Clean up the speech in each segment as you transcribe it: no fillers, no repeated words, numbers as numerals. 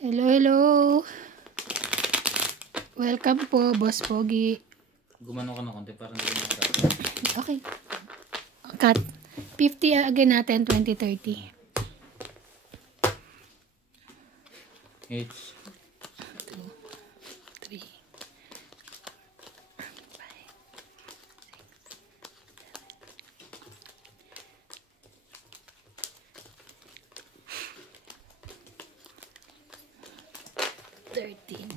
Hello, hello. Welcome po, Boss Pogi. Gumano ka na konti para hindi mo makakita. Okay. Cut. 50 again natin, 20-30. It's 2, 3, 13.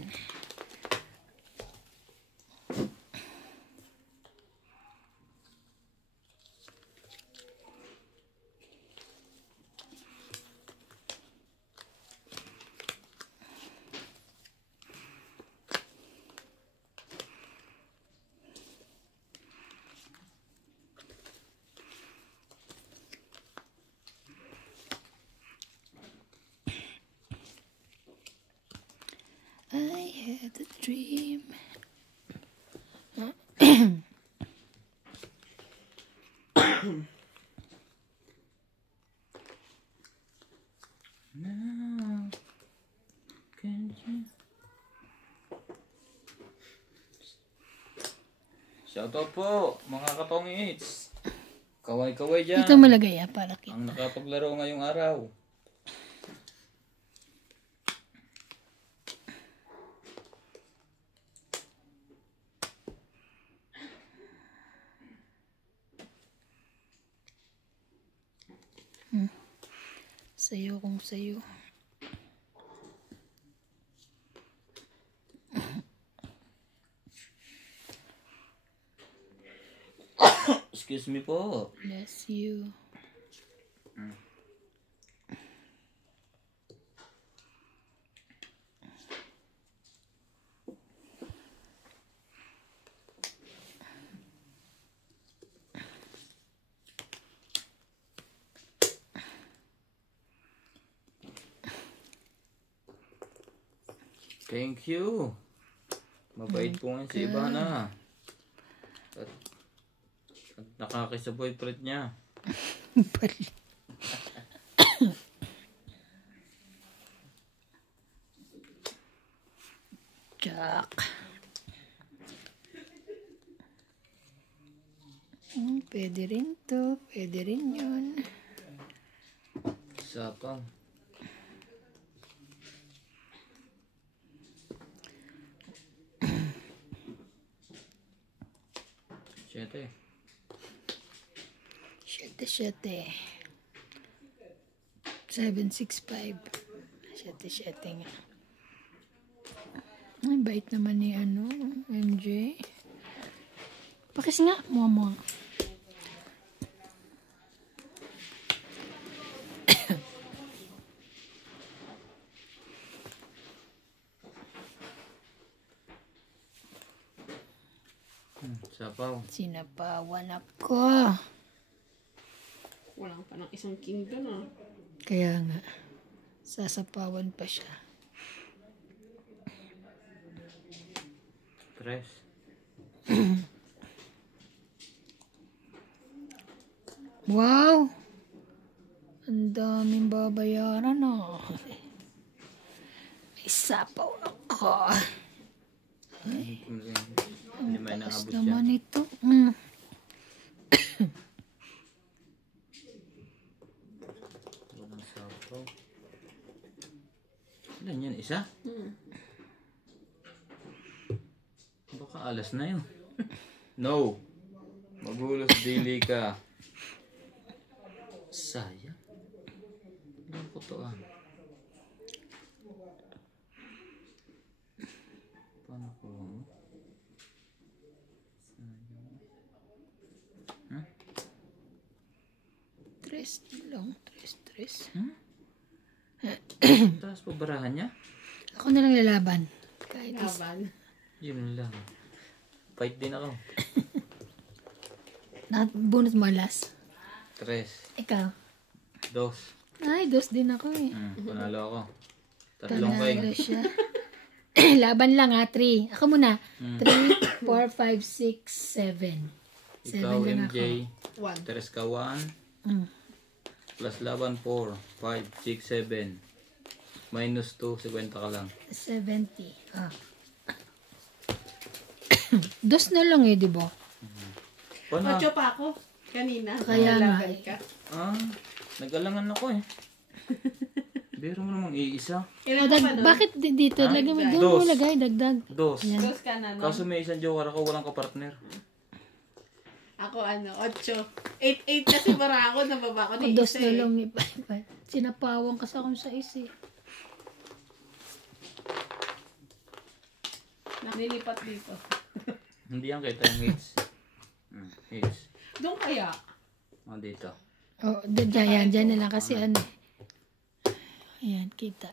I had a dream. now can you... Shoutout po mga katongits. Kaway-kaway dyan. Ito malagay para kita. Ang nakapaglaro ngayong araw. Sayo kung sayo. Excuse me po. Bless you. Thank you. Mabait po nga si Ivana. At nakakis sa boyfriend niya. Jack. Pwede rin to. Pwede rin yun. Sapang. Siyete. Siyete. 765. Siyete nga. Ay, bait naman ni MJ. Pakis nga, mo. Sapaw. Sinapawan ako. Walang pa ng isang king doon ah. Kaya nga, sasapawan pa siya. Tres. Wow! Ang daming babayaran ah. May sapaw ako. Hindi may Taas nakabot naman siya. ito. Walang sapaw. Ilan yan? Isa? Baka alas na yun. No. Magulos dili ka. Sayang. Ilan ko to ah? Paano ko mo? Sayang. Huh? Tres lang. Tres. Taas pa barahan niya? Ako na lang lalaban. Kahit Laban. Yun lang. Fight din ako. bonus malas. Tres. Ikaw. Dos. Ay, dos din ako eh. Panalo ako. Tatlong kayo. Panalo siya. Laban lang ha, 3. Ako muna. 3, 4, 5, 6, 7. Ikaw, 7 lang MJ. ako. 1. Tres ka 1. Plus laban 4, 5, 6, 7. Minus 2, 50 ka lang. 70. Ah. Dos na lang eh, di ba? Paano? 8 pa ako. Kanina. Kaya nga Nalaban eh. ka. Nag-alangan ako eh. Biro mo namang iisa. Ilan ka pa doon? Bakit dito? Lagay mo doon mo Dos. lagay, dagdag. 2. Dos ka na, no? Kaso may isang joker ako, walang kapartner. Ako 8. 8 kasi para ako, nababa ko Ako na dos isa na eh. lang eh. Sinapawang kasi akong sa isi. Nilipat dito. Hindi yan kita yung hits. Hits. Doon kaya? Dito. Oh, dyan na lang kasi ano eh. Ayan, kita.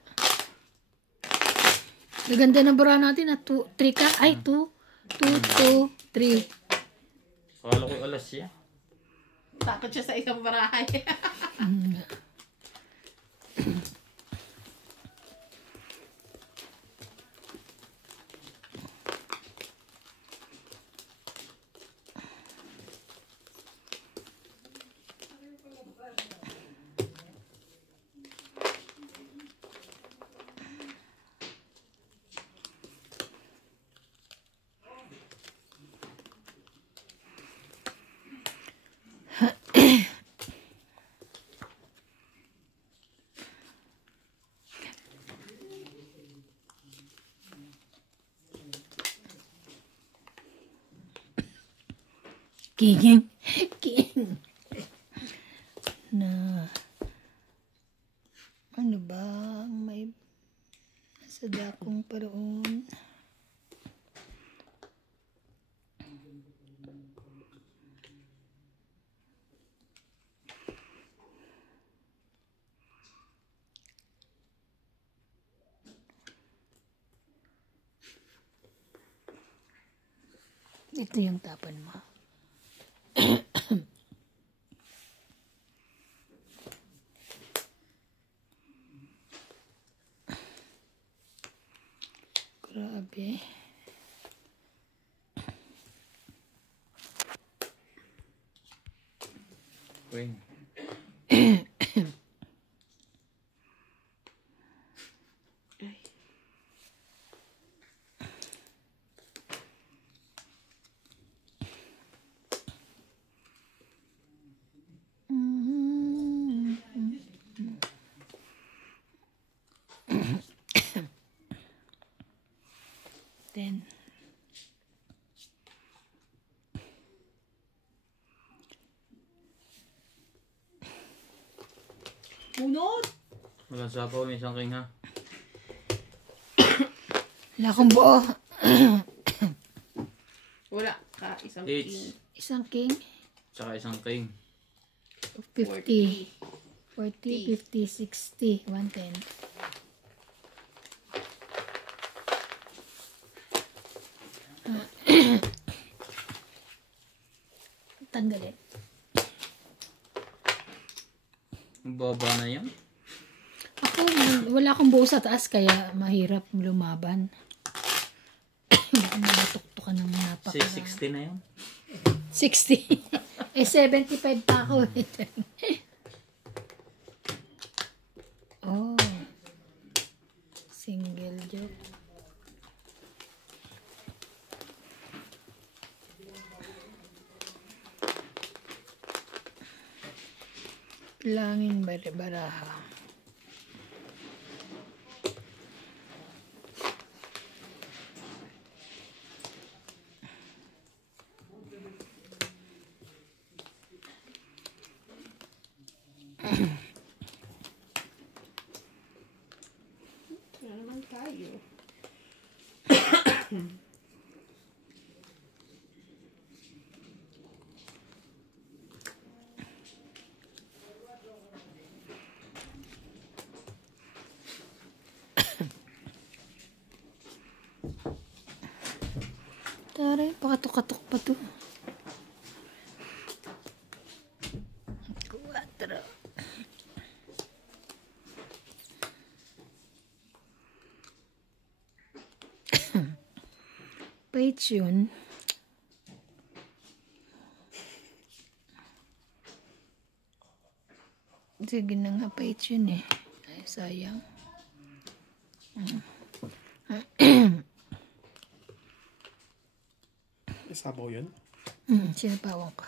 Maganda ng bura natin na 3 ka. Ay, 2. 2, 2, 3. Akala ko alas siya. Takot siya sa isang barahay. King. King. Na. Ano ba ang may nasa dakong paroon? Ito yung tapan mo. Grabe. Queen. Then, Munod! Walang sapaw, may isang king ha. wala akong buo. Wala ka. Isang Eight. king. Isang king. Tsaka isang king. 50. 40, 50, 60, 110. Tanggalin. Ang baba na yan. Ako, wala akong buo sa taas kaya mahirap lumaban. Natuktukan ng napaka. 660 na yan. 60. Eh, 75 pa ako. Oh. Single joke. Langing baraha. Wala naman tayo. Taray, pakatok-katok pa to. 4. Page yun. Sige na nga, page yun eh. Ay, sayang. Sabaw yun? Sinapawan ko.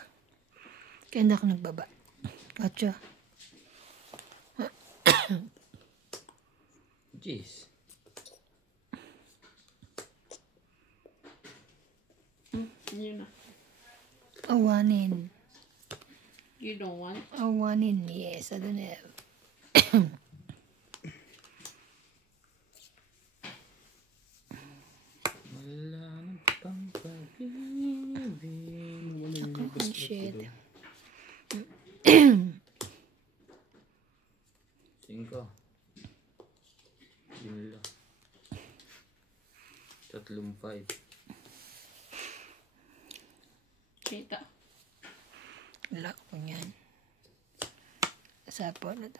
Kaya hindi ako nagbaba. 8. Jeez. Yun na. Awanin. You don't want? Awanin, yes. I don't have. Wala nang pang pag-ibig. Oh, shit. 5. Yun lang. 3-5. Kita. Wala ko yan. Sapo na to.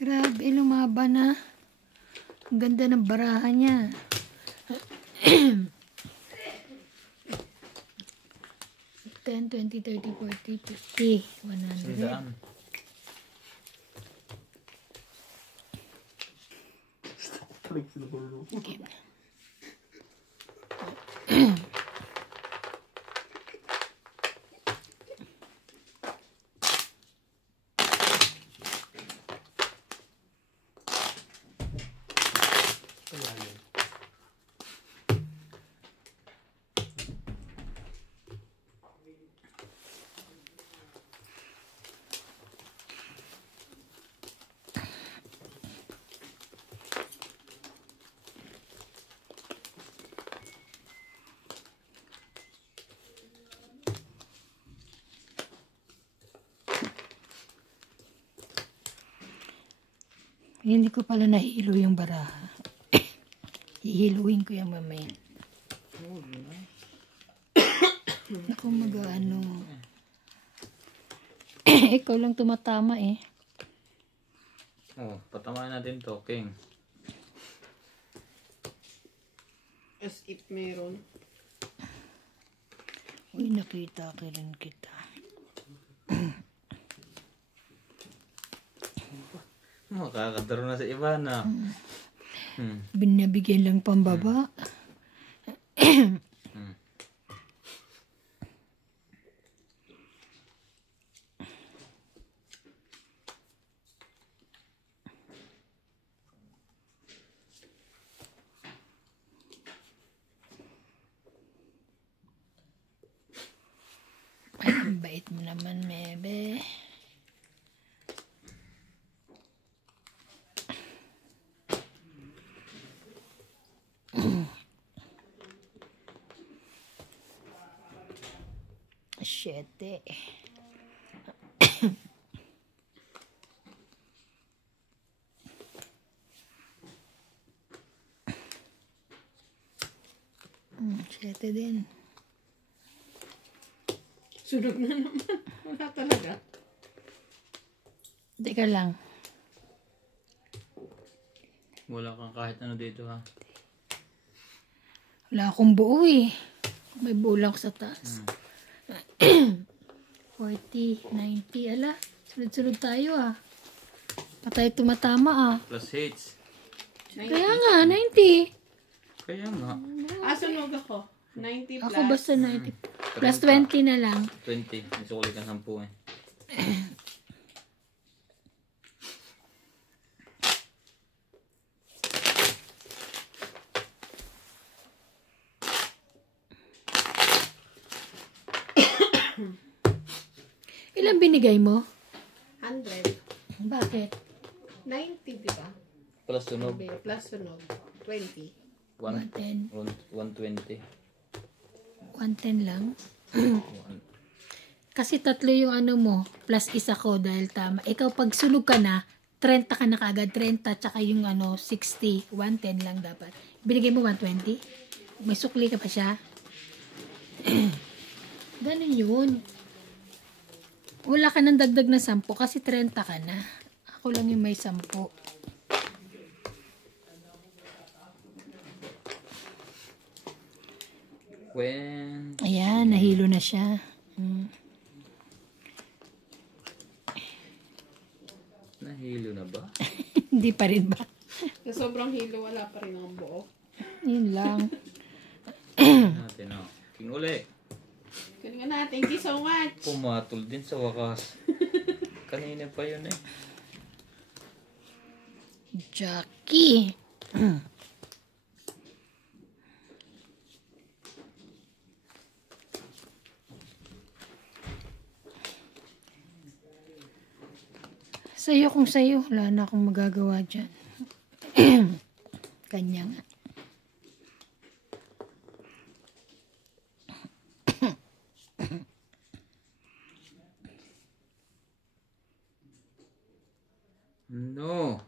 Grabe, lumaban na. Ang ganda ng baraha niya. 10, 20, 30, 40, 50, 100. Sandaan. Okay. Hindi ko pala nahilo yung baraha. Hihiluin ko yung mamaya. Naku, mag-ano. Ikaw lang tumatama eh. Oh, patamaan natin to, King. As if meron. Uy, nakita ka rin kita. Makakadaro na sa iba na. Binabigyan lang pambaba. Ay, ang bait mo naman, Mebe. Siyete. Siyete din. Sunog na naman. Wala talaga. Teka lang. Wala kang kahit ano dito ha. Wala akong buo eh. May buo sa taas. 40, 90, ala. Sunod-sunod tayo ah. Patay tumatama ah. Plus hits. Kaya nga, 90. Kaya nga. Sunog ako. 90 plus. Ako basta 90. Plus 20 na lang. 20. Isukuli ka 10 eh. Ilan binigay mo? 100. Bakit? 90, di ba? Plus tunog. Plus sunog. 20. 110. 120. 110 lang. Kasi tatlo yung ano mo, plus isa ko dahil tama. Ikaw pag sunog ka na, 30 ka na kaagad. 30 tsaka yung ano, 60. 110 lang dapat. Binigay mo 120? May sukli ka pa siya? Ganun yun. Wala ka ng dagdag na 10 kasi 30 ka na. Ako lang yung may 10. Ayan, nahilo na siya. Nahilo na ba? Hindi pa rin ba? Sa sobrang hilo, wala pa rin ang buo. Yun lang. Natin oh. King uli. Kunin na. Thank you so much. Pumatol din sa wakas. Kanina pa yun eh. Jackie. Sa'yo kung sa'yo, wala na akong magagawa dyan. Kanya nga. No.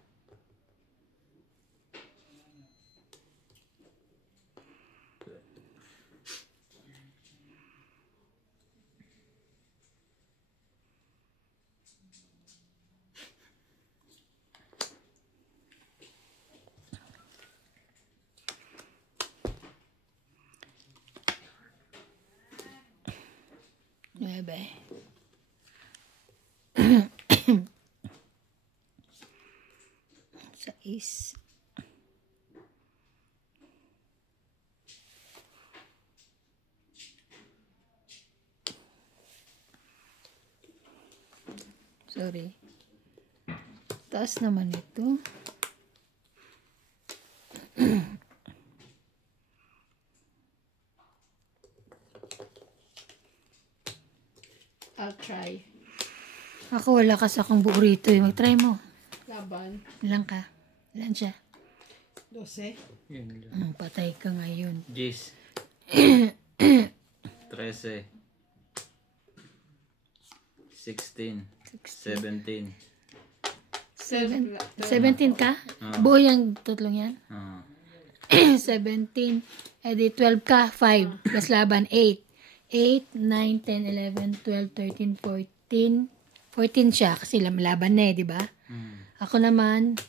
Bye-bye. Sais. Sorry. Taas naman ito. I'll try. Ako wala kasi akong buo rito eh. Mag-try mo. Laban. Ilan ka? Ilan siya? 12. Yun lang. Patay ka ngayon. 10. 13. 16. 17. 17 ka? Buo yung tatlong yan? 17. Eh di 12 ka. 5. Plus laban 8. 8, 9, 10, 11, 12, 13, 14. 14 siya kasi laban na eh, di ba? Ako naman,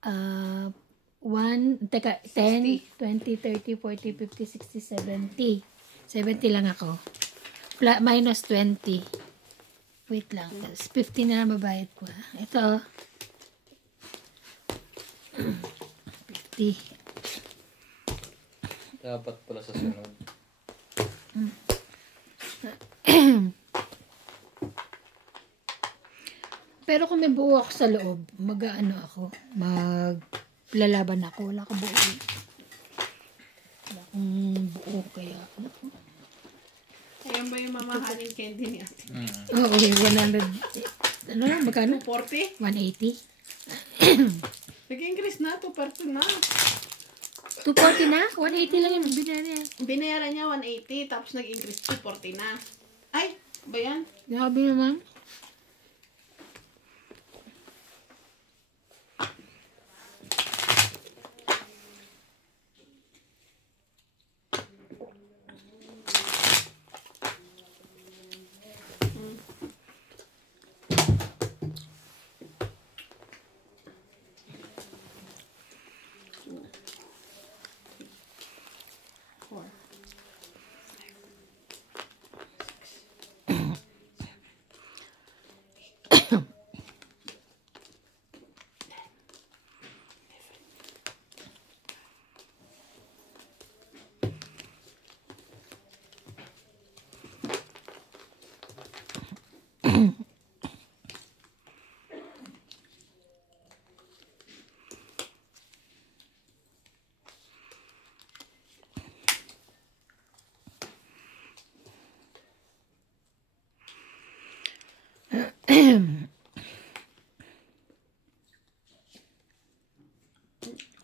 10, 20, 30, 40, 50, 60, 70. 70 lang ako. Minus 20. Wait lang. 15 na lang mabayad ko. Ito. 50. Dapat pala sa sunod. Pero kung may buo ako sa loob, maglalaban ako. Wala ka buo. Wala akong buo kaya. Ayan ba yung mamahalin candy ni ate? Oo, okay, 100. Ano na, magkano? 240? 180. Nag-increase na, 240 na. 240 na? 180 lang yung binili niya. Binayaran niya 180, tapos nag-increase 240 na. Ay, ba yan? Grabe naman.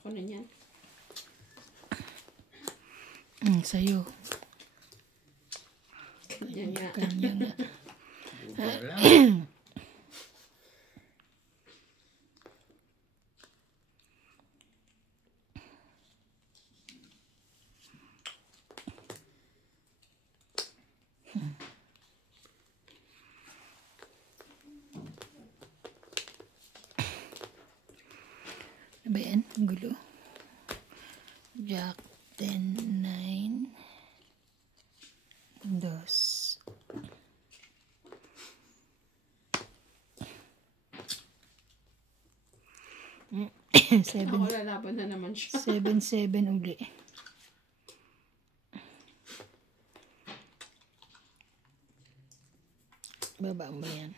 Ako na yan. Sa'yo. Yan nga. Kanya nga. Buba lang. Ano ba yan? Ang gulo. Jack 10, 9. Dos. Seven. Ako lalaban na naman siya. 7-7 uli. Baba mo yan.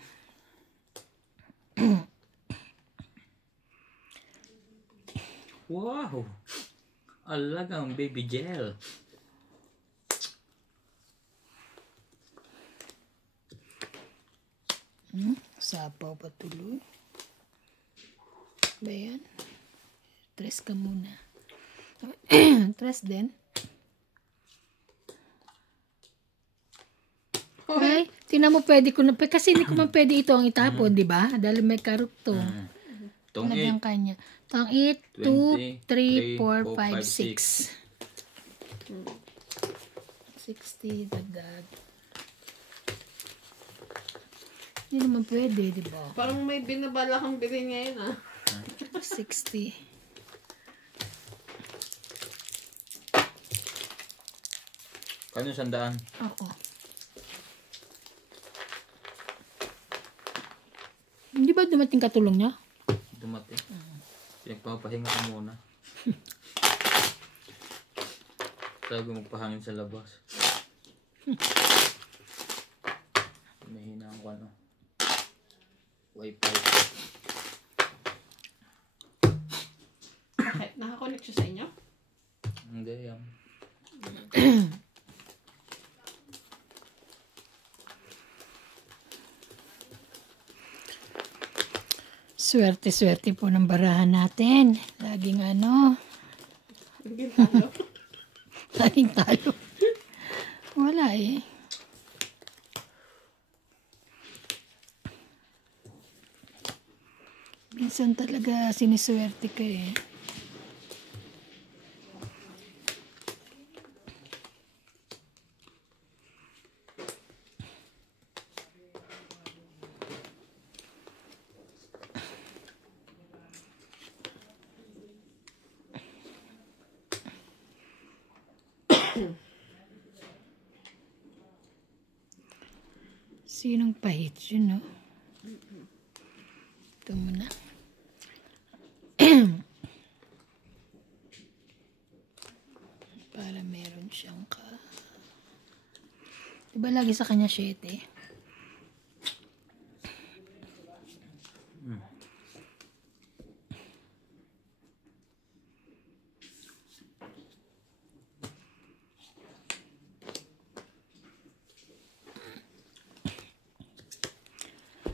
Wow! Alagang baby gel. Sapaw patuloy. Ba yan? Tres ka muna. Tres din. Okay. Tingnan mo, pwede ko na. Kasi hindi ko man pwede ito ang itapon, di ba? Dahil may karot to. Tong Talagang 8. kanya. Tong 8, 2, 3, 4, 5, 6. 60, dagdag. Hindi naman pwede, di ba? Parang may binabala kang bilhin ngayon, ah. 60. Kano 100? Ako. Hindi ba dumating katulong niya? Dumating. Pinagpapahinga ko muna. Sabi magpahangin sa labas. Mahina ko ano. Wi-Fi. Bakit? Nakakonect siya sa inyo? Hindi yan. Swerte-swerte po ng barahan natin. Laging ano, Hindi talo. laging talo. Wala eh. Minsan talaga siniswerte ka eh. Sinong pahit yun, no? Ito muna. Para meron siyang ka... Diba lagi sa kanya 7?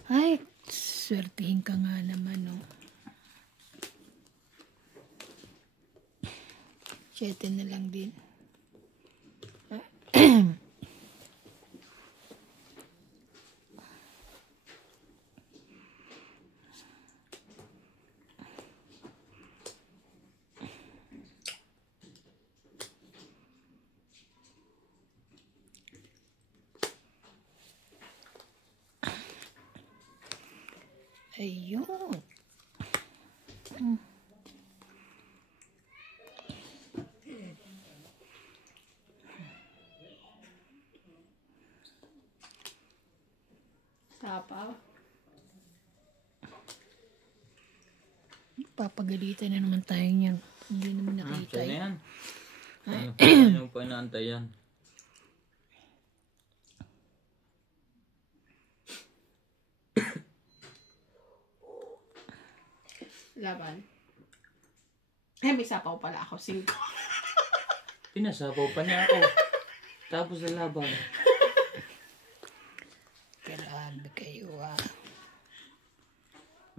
Ay, swertihin ka nga naman, no? 7 na lang din. Ayun. Sapaw. Papagalitan na naman tayo niyan. Hindi naman nakita Saan na eh. yan? Ano pa inaantay yan? Laban. Eh, may sapaw pala ako. 5. Pinasapaw pa niya ako. Tapos na laban. Grabe kayo ah.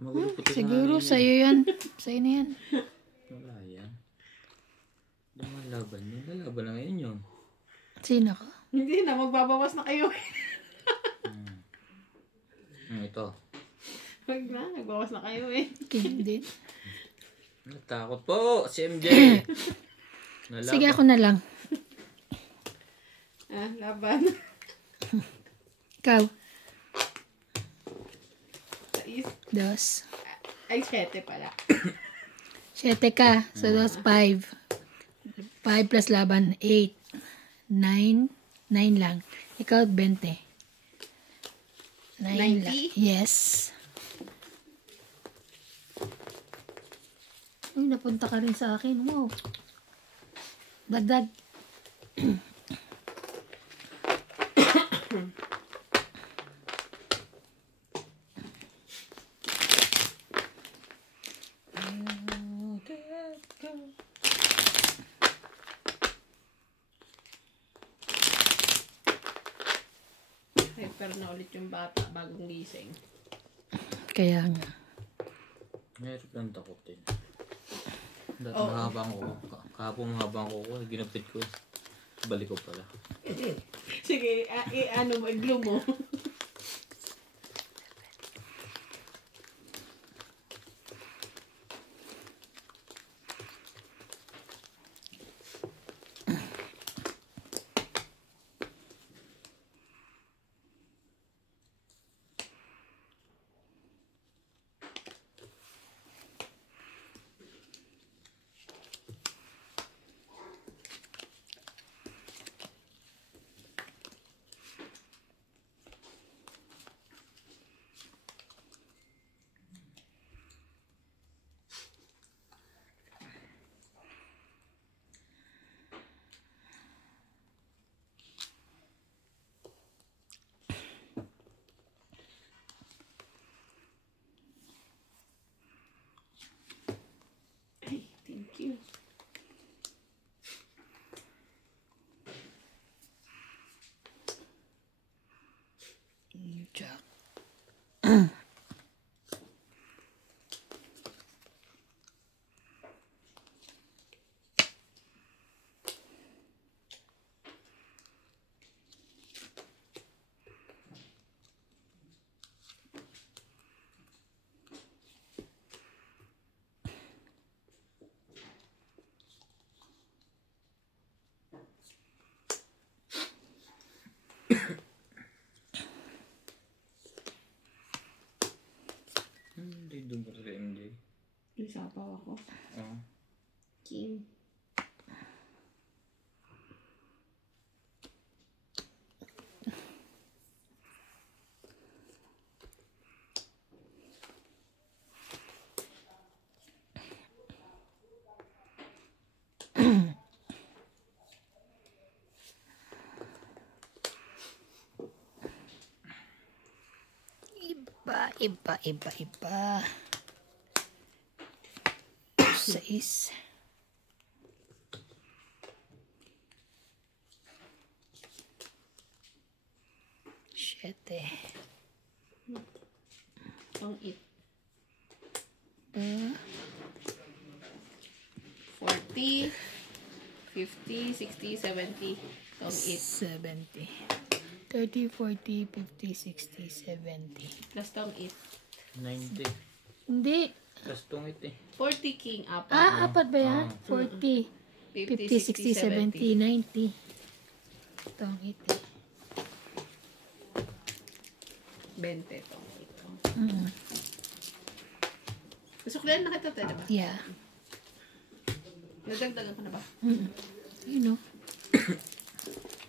Magulo puti Siguro sa'yo yan. Sa'yo na yan. Wala yan. Naman laban yun. Lalaban na ngayon yun. Sino ka? Hindi na, magbabawas na kayo. Ito. Wag na, nagbawas na kayo eh. King din. Natakot po si MJ. Nalaban. Sige, ako na lang. Ah, laban. Ikaw. 6. 2. Ay, 7 pala. 7 ka. So, 2, 5. 5 plus laban, 8. 9. 9 lang. Ikaw, 20. 90? Yes. Ay, napunta ka rin sa akin. Wow. Dagdag. Hyper na ulit yung bata bagong gising. Kaya nga. Meron lang takutin. Dati Oo. mahabang ko. Kahapon mahabang ko. Ginapit ko. Balik ko pala. Sige, ano mo, i-glue mo. Ay, thank you. Jack. Hindi doon pa sa MJ. Isapaw ako. Oo. Kim. Iba. 6. 7. Pang it. 40. 40, 50, 60, 70. Pang it. 70. 30, 40, 50, 60, 70. Plus tong it. 90. Hindi. Tapos tungit eh. 40 king, apat. Apat ba yan? 40, 50, 60, 70, 90. Ito ang 80. 20 tong ito. Mm. Gusto ko lang nakita tayo, diba? Yeah. Nadagdagan ko na ba? You know.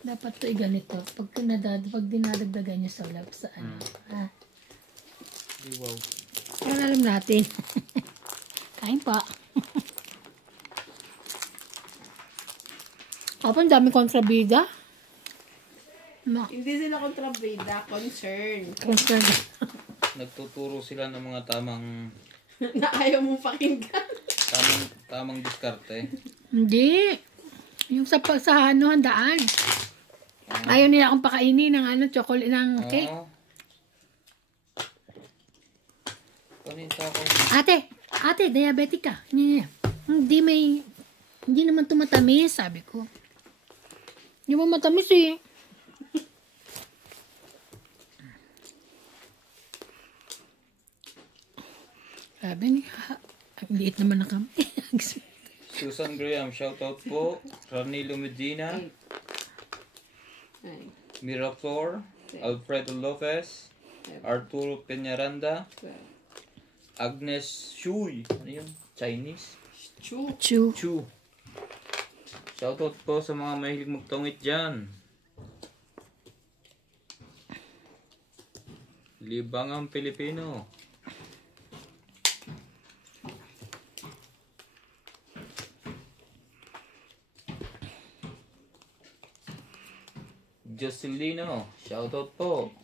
Dapat to ganito. Pag dinadagdagan nyo sa lab sa ano. Di wow. Para alam natin. Kain pa. Kapag dami kontrabida. Hindi sila kontrabida, concern. Concern. Nagtuturo sila ng mga tamang Na ayaw mong pakinggan. tamang diskarte. Hindi. Yung sa ano, handaan. Ayaw nila akong pakainin ng ano, chocolate, ng cake. Oo. Panita ko. Ate, diabetic ka. Hindi naman tumatamis, sabi ko. Hindi mo matamis eh. Sabi niya, ang liit naman na kami. Susan Graham, shoutout po. Ranilo Medina, Ay, Miraflor, Alfredo Lopez, Arturo Peñaranda, 12. Agnes Shui. Ano yun? Chinese? Chu. Chu. Shoutout po sa mga mahilig magtungit dyan. Libangang Pilipino. Jocelino, shoutout po.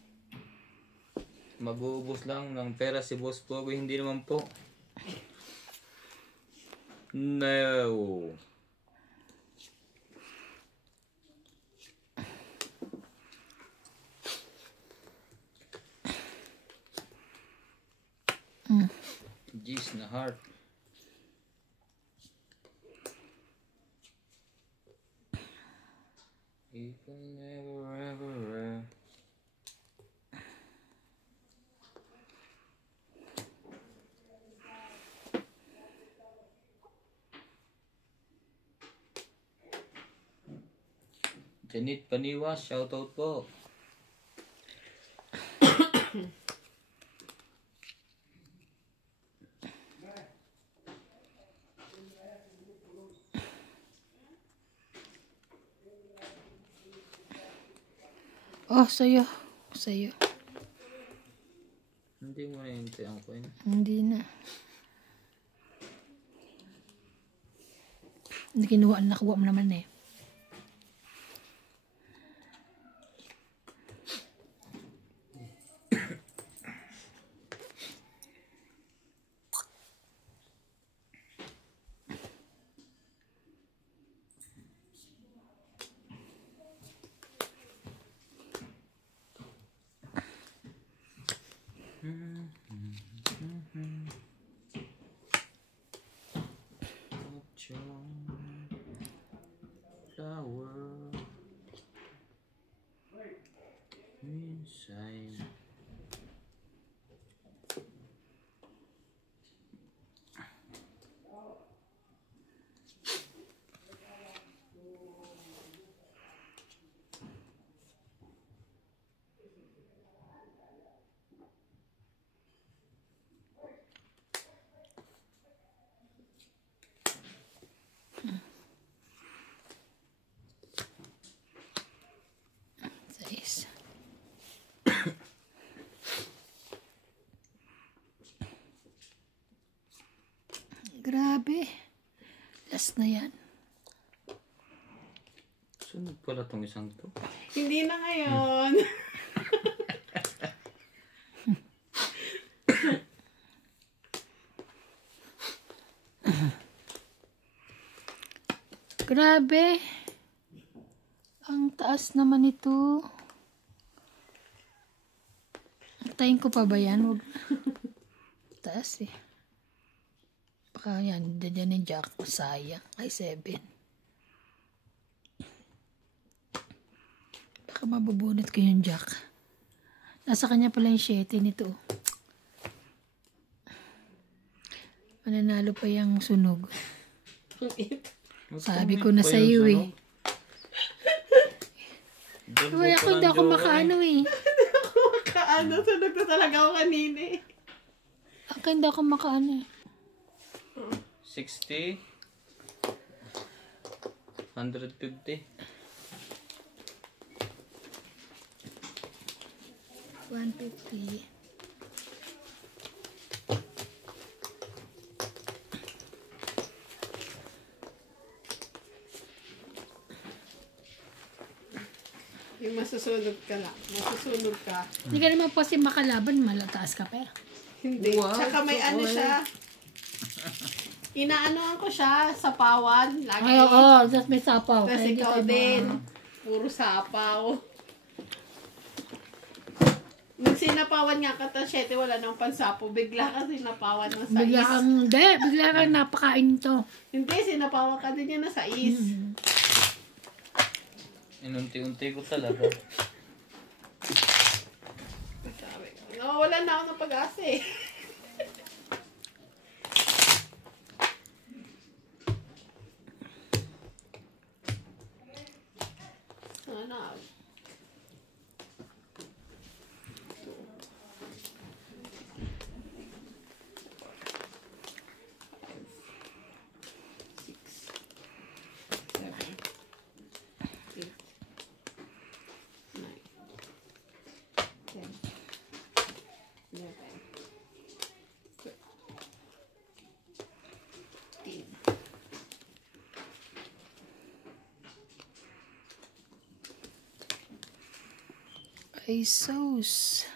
Mag-uubos lang ng pera si Boss Pogo, hindi naman po. No. Jeez na heart. If I never ever Janit Paniwas, shoutout po. Oh, sa'yo. Sa'yo. Hindi mo na hintay ang coin. Hindi na. Hindi kinuha. Nakuha mo naman eh. Flower inside. Sais. Grabe. Last na yan. Sunod pala tong isang to. Hindi na ngayon. Grabe. Ang taas naman ito. Antayin ko pa ba yan? Huwag. Taas eh. Baka yan. Dyan yung jack. Sayang. Ay, 7. Baka mabubunot ko yung jack. Nasa kanya pala yung 7 nito. Mananalo pa yung sunog. Sabi ko na sa iyo eh. Uy, ako hindi ako makaano eh. Kaano, sunog na talaga ako kanina eh. Ako hindi ako makaano eh. 60 150 150. Yung masusunog ka lang. Masusunog ka. Hindi ka naman kasi makalaban, malataas ka pera. Hindi. Wow, Tsaka may so ano oil. siya. Inaanoan ko siya sa pawan. Lagi. Ay, oo. Tapos may sapaw. Tapos Kaya hindi ikaw tayo din. ma- Puro sapaw. Nung sinapawan nga ka, 7, wala nang pansapo. Bigla ka sinapawan ng 6. Bigla kang, hindi. Bigla kang napakain to. Hindi, sinapawan ka din yan na 6. Inunti-unti ko talaga. Sabi ko, nawawala na ako ng pag-asa eh. Sana. Soy sauce.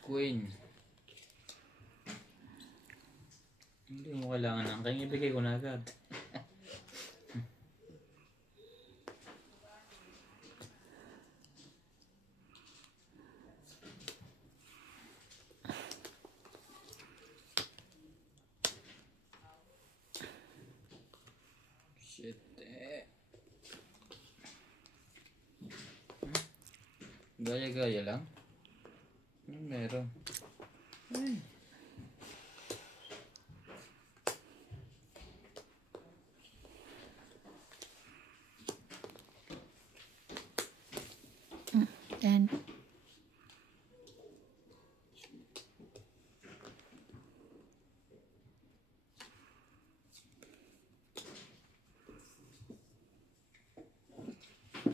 Queen. Hindi mo kailangan ng kaya ibigay ko na agad. Shit eh. Gaya-gaya lang. Meron. Ay. Yan.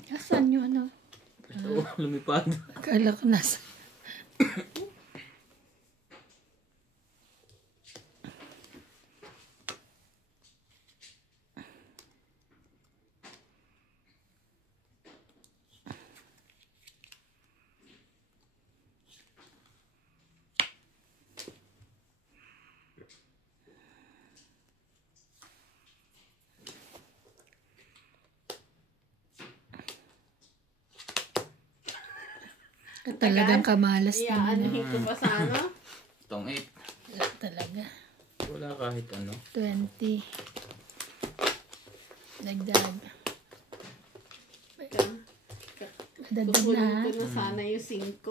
Asan yung ano? Oo, lumipad. Akala ko nasa. Talagang kamalas din. Iaanahin ko pa sana. Tong 8. Wala talaga. Wala kahit ano. 20. Dagdag. Dagdag Kukunin na. ko na sana yung 5.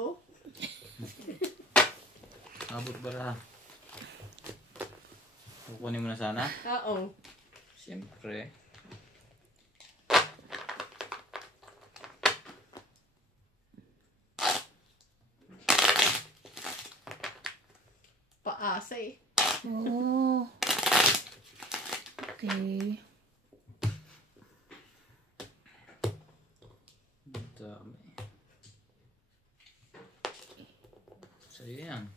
Abot bara. Kukunin mo na sana? Oo. Siyempre. Paasa eh. Oh. Okay. Dami. So yan.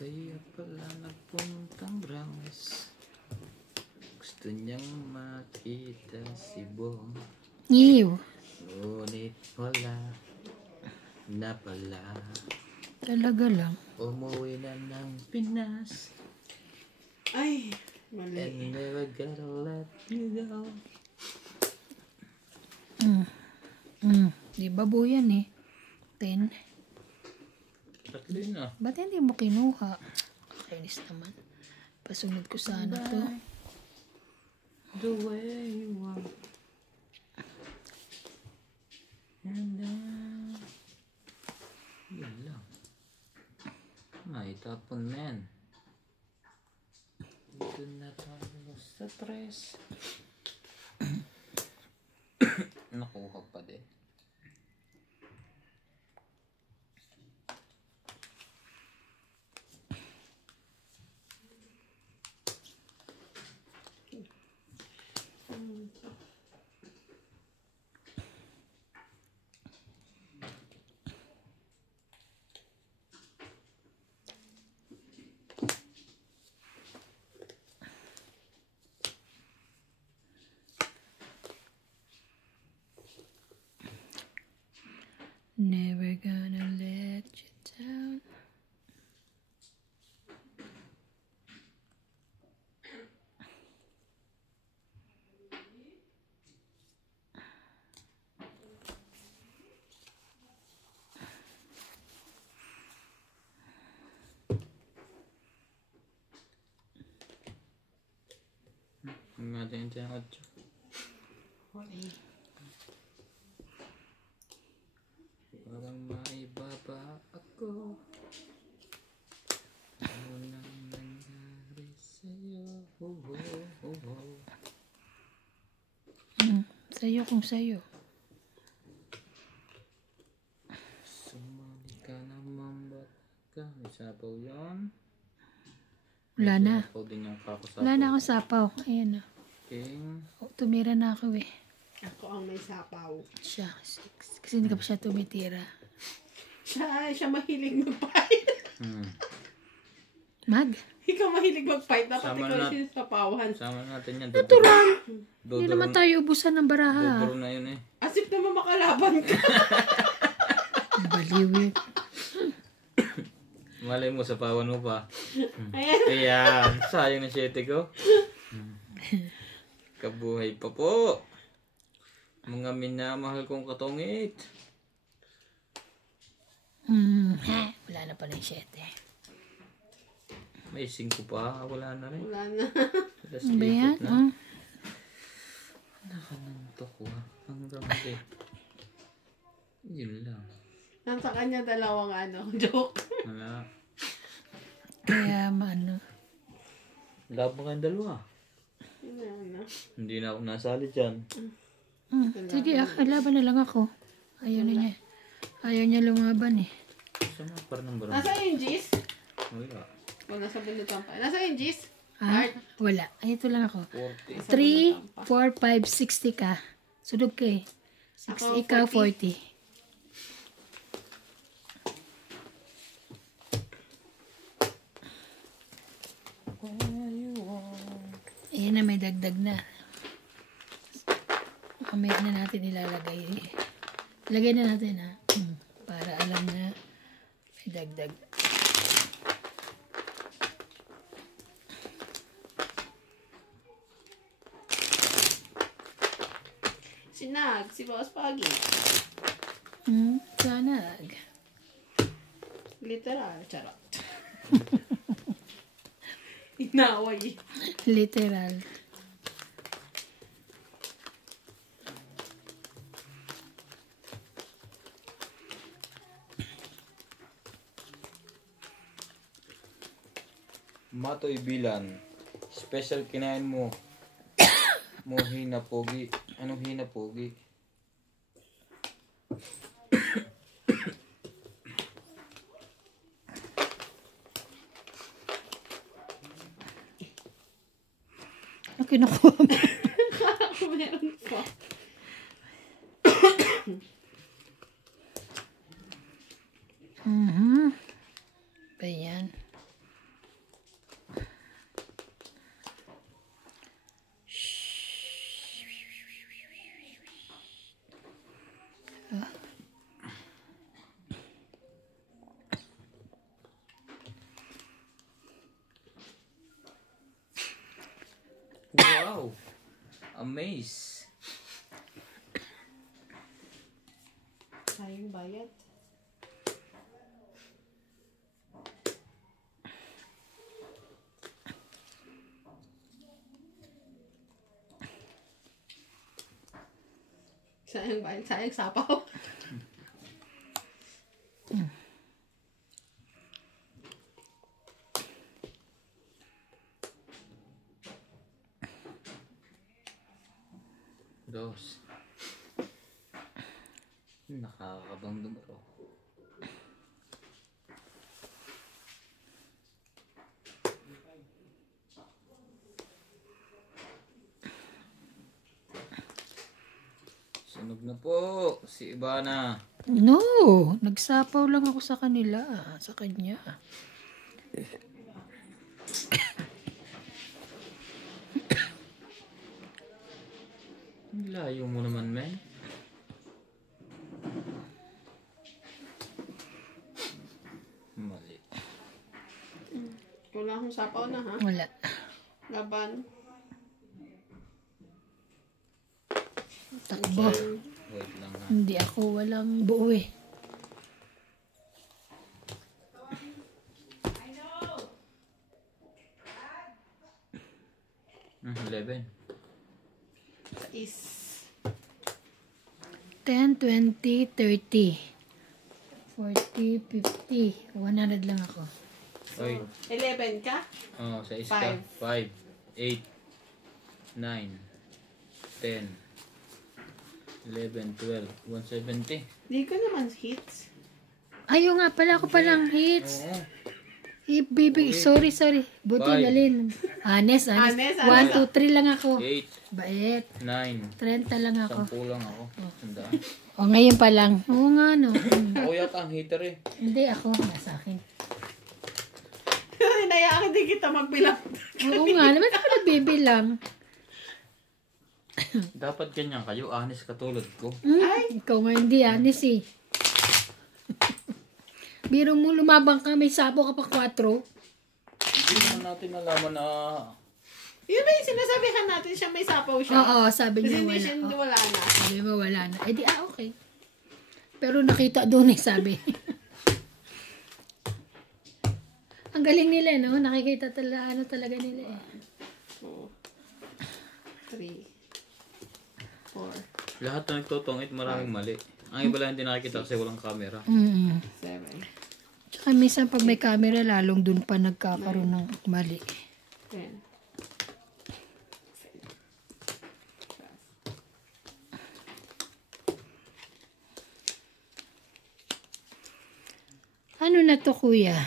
Kaya pala nagpuntang Browns. Gusto niyang makita si Bong. Ew. Ngunit wala na pala. Talaga lang. Umuwi na ng Pinas. Ay, mali. And never gonna let you go. Di ba po yan eh? 10. Tatlo yun ah. Ba't hindi mo kinuha? Kainis naman. Pasunod ko sana to. The way you want. And yun lang. Itapon na yan. Dito na tayo sa 3. Nakuha pa din. Kunin natin yung 8. Okay. Parang maibaba ako. Ano nang nangyari sa'yo? Sa'yo kung sa'yo. Sumali ka naman ba't ka? May sapaw yan. Wala na. Sapaw din yung kakusapaw. Wala na akong sapaw. Ayan na. King. Oh, tumira na ako eh. Ako ang may sapaw. Siya. Kasi hindi ka pa siya tumitira. Siya mahilig mag-fight. Mag? Ikaw mahilig mag-fight. Dapat Sama ikaw na- yung sapawan. Sama natin yan. Natural. Hindi Dodoro naman tayo ubusan ng baraha. Dodoro na yun eh. Asip naman makalaban ka. Baliw yun. Malay mo, sapawan mo pa. Ayan. Ayan. Sayang na 7 ko. Kabuhay pa po. Mga minamahal kong katongit. Wala na pala yung 7. May 5 pa. Wala na rin. Wala na. Alas Ano ba yan? 8 na. Nakanantok ko ah. Hanggang huli. Yun lang. Nasa kanya dalawang joke. Wala. Kaya maano. Labang kayong dalawa. Hindi na ako nasali dyan. Sige, laban na lang ako. Ayaw na niya. Ayaw niya lumaban eh. Sama par ng barang. Nasa yung G's? Wala. Wala sa bunutan pa. Nasa yung G's? Wala. Ay, ito lang ako. 40. 3, 4, 5, 60 ka. Sunog ka eh. 60, Ako, ikaw 40. Ayan na, may dagdag na. Mamaya na natin ilalagay. Lagay na natin ha. Para alam na may dagdag. Sinag, si Boss Pagi. Sanag. Literal, charot. Inaway. Literal. Matoy Bilan. Special kinain mo. Mo hina pogi. Anong hina pogi? Ano kinukuha mo? Ako meron pa. Ba yan? Wow! Amaze! Sayang bayad. Sayang bayad. Sayang sapaw. Dos. Nakakabang dumaro. Sunog na po si Ivana. No! Nagsapaw lang ako sa kanila. Sa kanya. Layo mo naman, men. Mali. Wala akong sapaw na ha. Wala. Laban. Takbo. Wait lang ha. Hindi ako walang buo eh. Hmm, 11. is 10, 20, 30. 40, 50. 100 lang ako. Oy. 11 ka? Oh, sa isa. 5, 8, 9, 10, 11, 12, 170. Di ko naman hits. Ayaw nga pala ako palang hits. Oo. Ibibig, sorry. Buti Five. galin. Honest. Honest. 1, 2, 3 lang ako. 8, Bait. 9, 30 lang ako. 10 lang ako. Tandaan. O, ngayon pa lang. Oo nga, no. Ako yata ang hitter eh. Hindi, ako. Nasa akin. Hinayaan din kita magbilang. Oo nga, naman ako nagbibilang. Dapat ganyan kayo, honest katulad ko. Ikaw nga hindi, honest eh. Biro mo lumabang ka, may sabo ka pa 4. Hindi naman natin nalaman na Yun ba yung sinasabihan natin siya may sapaw siya? Oo, sabi Kasi niya hindi siya wala. wala na. Sabi mo wala na. Eh di, okay. Pero nakita doon eh, sabi. Ang galing nila, no? Nakikita talaga, ano talaga nila eh. 2, 3, 4, lahat na nagtutungit maraming mali. Ang iba lang hindi nakikita kasi walang camera. 7, Tsaka minsan pag may camera, lalong doon pa nagkakaroon ng mali. 10. Ano na to, kuya?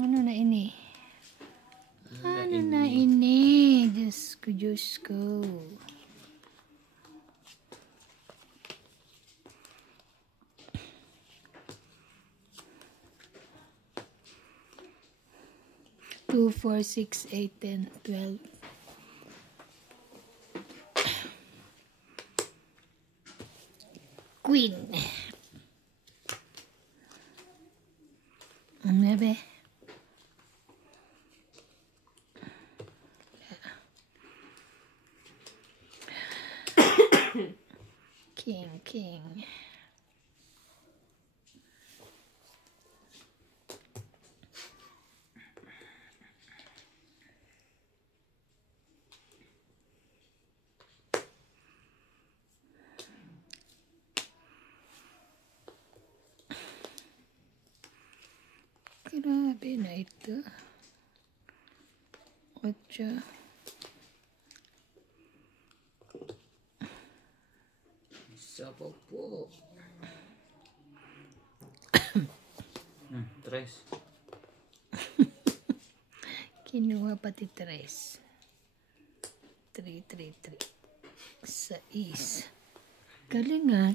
Ano na ini? Ano na ini? Diyos ko, Diyos ko. Two, 4, 6, 8, 10, 12. Queen. Ang bebe. King. Grabe na ito. Kotsa. Isa pa po. Tres. Kinuha pati 3. 3. 6. Galing ah.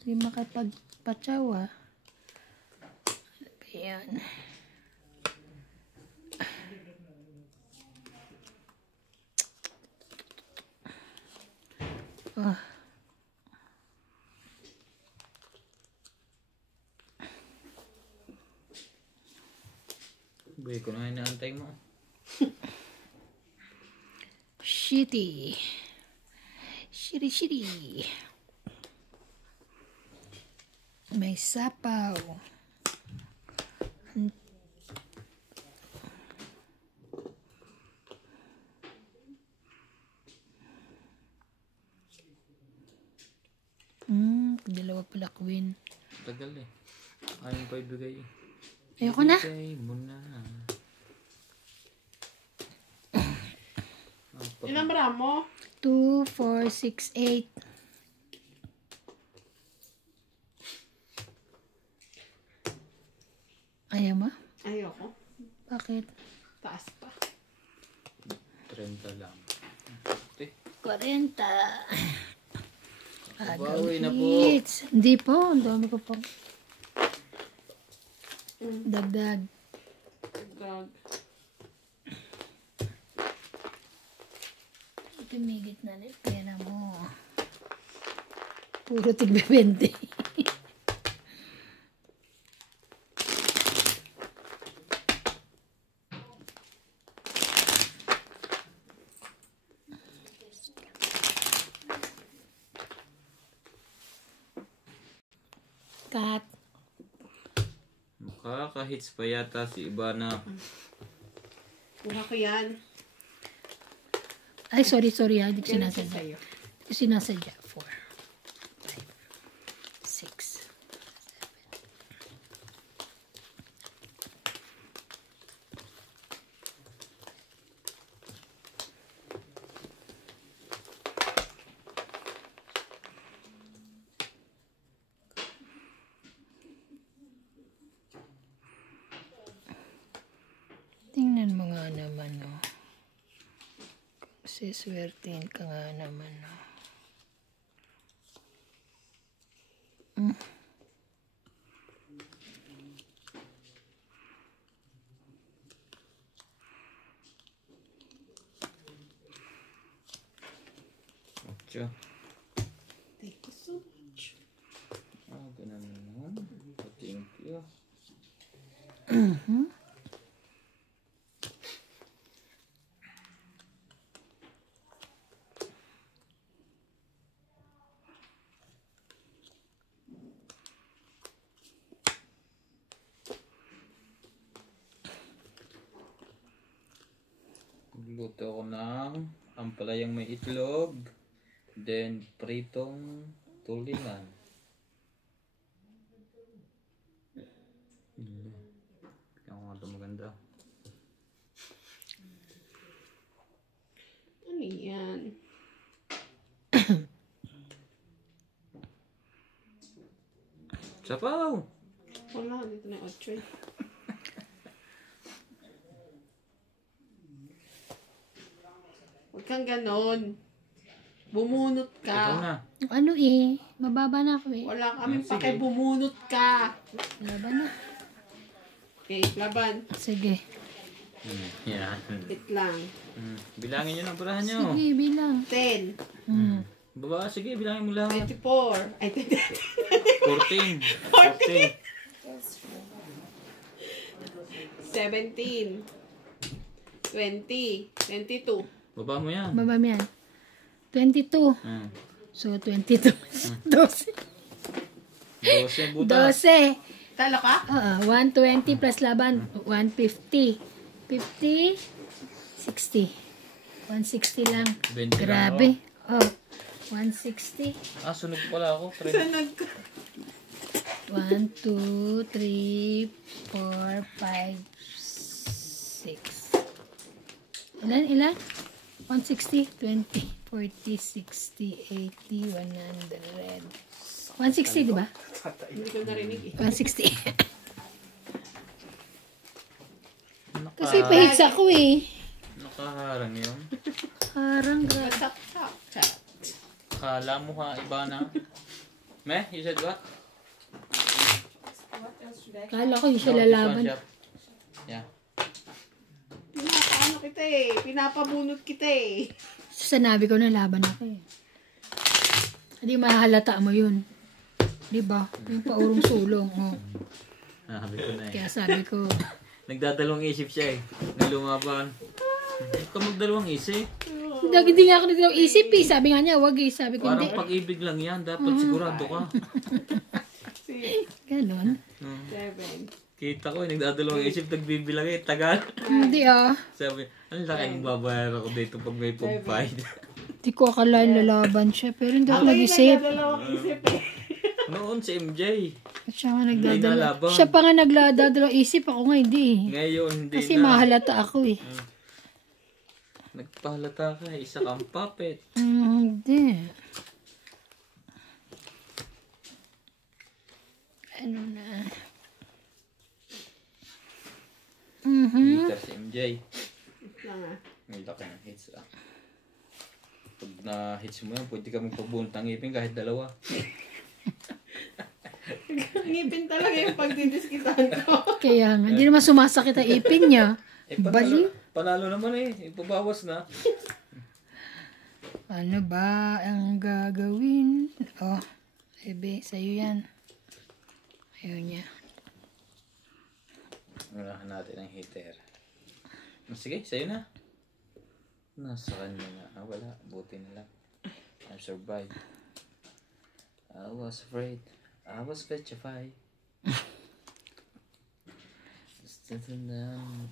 Di makapagpatsawa. Ayan. Ah. Buhay ko na inaantay mo. Shitty. May sapaw. Dalawa pala queen. Tagal eh. Ayaw pa ibigay eh. Ayoko na. Ibigay mo na. Ilang ramo? 2, 4, 6, 8. Ayaw mo? Ayoko. Bakit? Taas pa. 30 lang. 40. Bawi na po. Hits. Hindi po. Ang dami ko pang dagdag. Gag. Tumigit na rin. Pera mo. Puro tig-20. Cut. Makaka-hits pa yata si Ivana. Kuha ko yan. Ay, sorry, hindi ko Yan ang sinasadya. sa'yo. Hindi ko sinasadya. 4, 5, 6. Tingnan mo nga naman, no. Siswertein ka nga naman, no. Ocho. Thank you so much. Ganun naman. Thank you. Luto ko ng ampalayang may itlog. Then, pritong tulingan. Kaya nga ito maganda. Ano yan? Sapaw! Wala, dito na yung 8 eh. Huwag kang ganon. Bumunot Ikaw ka. na. Ano mababa na ako eh. Wala kaming Sige. pake, bumunot ka. Mababa na. Okay, laban. Sige. Yan. Wait lang. Bilangin nyo ng purahan nyo. Sige, bilang. 10, Baba, sige, bilangin mo lahat. 24, ay 14. 14. 17, 20, 22. Baba mo yan. Baba mo yan. 22. So, 22. 12. 12, buta. 12. Talo ka? 120 plus laban. 150. 50. 60. 160 lang. 20 lang Grabe. 160. Sunog pala ako. Sunod ko. 1, 2, 3, 4, 5, 6. Ilan? 160, 20, 40, 60, 80, 100. 160, di ba? Hindi ko narinig eh. 160. Kasi pahits ako eh. Nakaharang yun. Harang grabe. Chak, chak, chak. Kala mo ha, iba na. Meh, you said what? Kala ko yung siya No, this one lalaban. shot. Yeah. Pinapaano kita eh. Pinapabunot kita eh. Sanabi ko na laban ako eh. Hindi mahalata mo yun. Di ba? Yung paurong sulong. Oh. Sabi ko na eh. Kaya sabi ko, Nagdadalawang isip siya eh. Nang lumaban. Huwag ka magdalawang isip. hindi nga ako nagdalawang isip eh. Sabi nga niya, wag eh. Sabi ko Parang hindi. pag-ibig lang yan. Dapat sigurado ka. 6, Ganon. 7. Kita ko, nagdadalawang isip, nagbibilang eh, tagal. Hindi ah. Sabi, ang laki ang babayaran ko dito pag may pag-fight. Hindi ko akalain lalaban siya. Pero hindi ako Ako yung nag-isip. nagdadalawang isip eh. Noon si MJ. At siya nga Hindi nagdadala. nalaban. Siya pa nga nagdadalawang isip. Ako nga hindi eh. Ngayon, hindi Kasi na. mahalata ako eh. Nagpahalata ka, isa kang puppet. Hindi. Ano na. Hitter si MJ. Wait lang ah. May laki ng hits ah. Pag na-hits mo yan, pwede ka magpabunt ng ngipin kahit dalawa. Ngipin talaga yung pagdidiskitan ko. Kaya nga. Hindi naman sumasakit ang ipin niya. Bali. Panalo naman eh. Ipabawas na. Ano ba ang gagawin? Oh, Ebe, sa'yo yan. Ayaw niya. Unahan natin ang hitter. Sige, sa'yo na. Nasa kanya na. Wala. Buti na lang. I survived. I was afraid. I was petrified. Just down.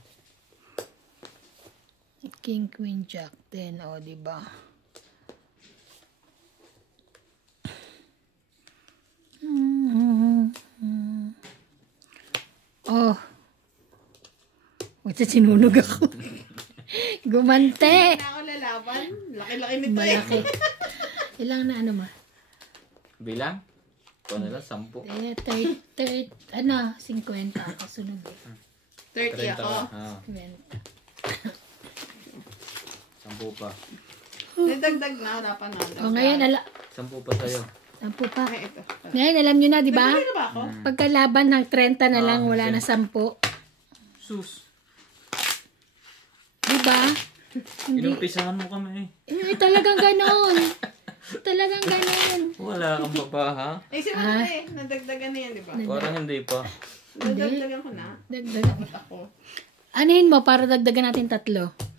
King, Queen, Jack, 10. O, diba? Oh. Wala, sinunog ako. Gumante. Hindi na ako lalaban. Laki-laki nito Malaki. Ilang na ano ma? Bilang? Ito nila, 10. 50 ako sunod eh. 30 ako. 50. 10 pa. Nadagdag na, wala pa na. O ngayon, 10 pa sa'yo. 10 pa. Ay, ito. Ngayon, alam nyo na, di ba? Nagdagdag na ba ako? Pagkalaban ng 30 na lang, wala na 10. Sus. Di ba? Hindi. Inumpisahan mo kami. Talagang ganon. Talagang ganon. Wala kang baba, ha? Eh, simula eh. Nadagdagan na yan, di ba? Parang hindi pa. Nadagdagan ko na. Dagdagan. Ba't ako? Anuhin mo para dagdagan natin 3.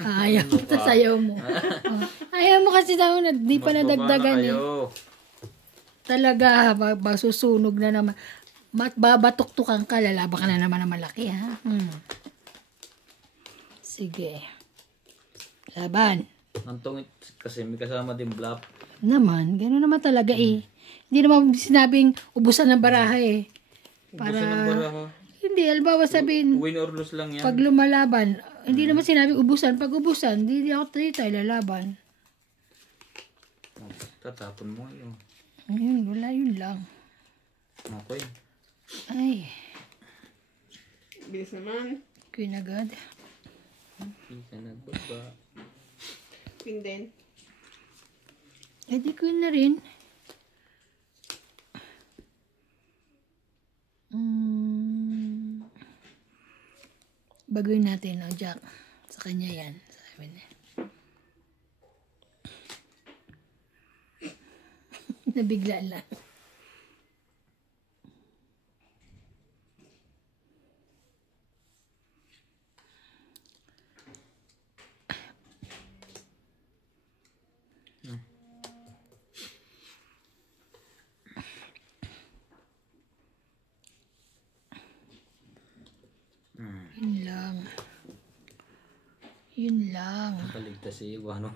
Ayaw. Tapos ayaw mo. Oh. Ayaw mo kasi daw na di pa Mas baba nadagdagan na eh. kayo. Talaga, masusunog na naman. Babatuktukan ka, lalaban ka na naman ng malaki, ha? Sige. Laban. Ang tungit kasi may kasama din bluff. Naman, gano'n naman talaga eh. Hindi naman sinabing ubusan ng baraha eh. Ubusan ng baraha. Hindi, albawa sabihin, Win or lose lang yan. pag lumalaban, hindi naman sinabing ubusan. Pag ubusan, hindi ako tayo lalaban. Tatapon mo yun. Ayun, wala yun lang. Okay. Ay, Bilis naman. queen agad. Hindi ka nagbaba. Queen din. Eh di queen na rin. Baguhin natin, no, Jack. Sa kanya yan. Sabi niya. Nabigla lang. Yun lang. Yun lang. Kaligtas si Iwano.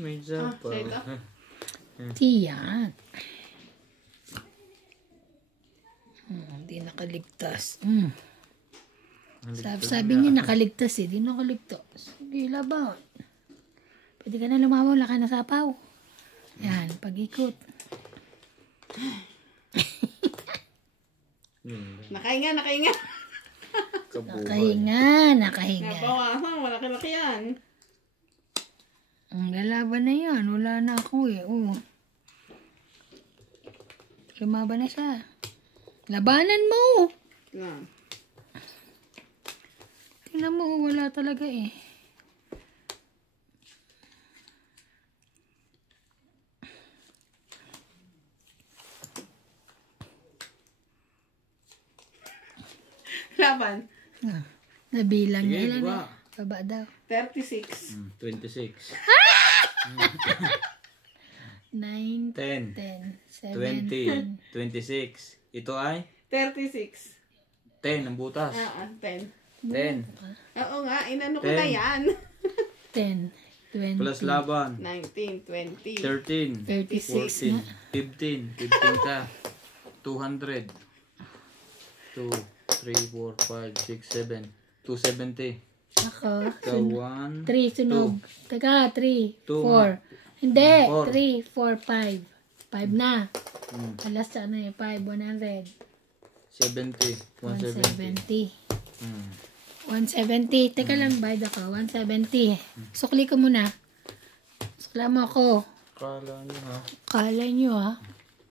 May pa. say ito. Tiyan. Hindi nakaligtas. Sabi niya nakaligtas eh. Di nakaligtas. Sige, laban. Pwede ka na lumabaw. Wala ka na sapaw. Yan, pag-ikot. Nakahinga, nakahinga. Nakahinga. Nabawasan, malaki-laki yan. Ang lalaban na yan. Wala na ako eh. Oh. Lumaban na siya. Labanan mo! Yan. Tingnan mo, wala talaga eh. Laban. Nabilang Sige, niya. Ilan baba. na? Baba daw. 36. 26. 9, 10. 10, 20. 17, 26. Ito ay 36. 10 ang butas. 10. 10. Oo nga, inano ko na 10. yan. 10, 20, Plus laban. 19, 20. 13. 36 na. 14. 15 ka. 200. 2, 3, 4, 5, 6, 7. 270. Ako. Ikaw 1. 3, sunog. Teka, 3, Two 4. Hindi, Four. 3, 4, 5. 5 na. Mm. Alas ano eh, 5, 100. 70. 170. 170. Mm. 170. Teka lang, bayad ako. 170. Sukli ko muna. Sukla mo ako. Kala nyo ha. Kala nyo ha.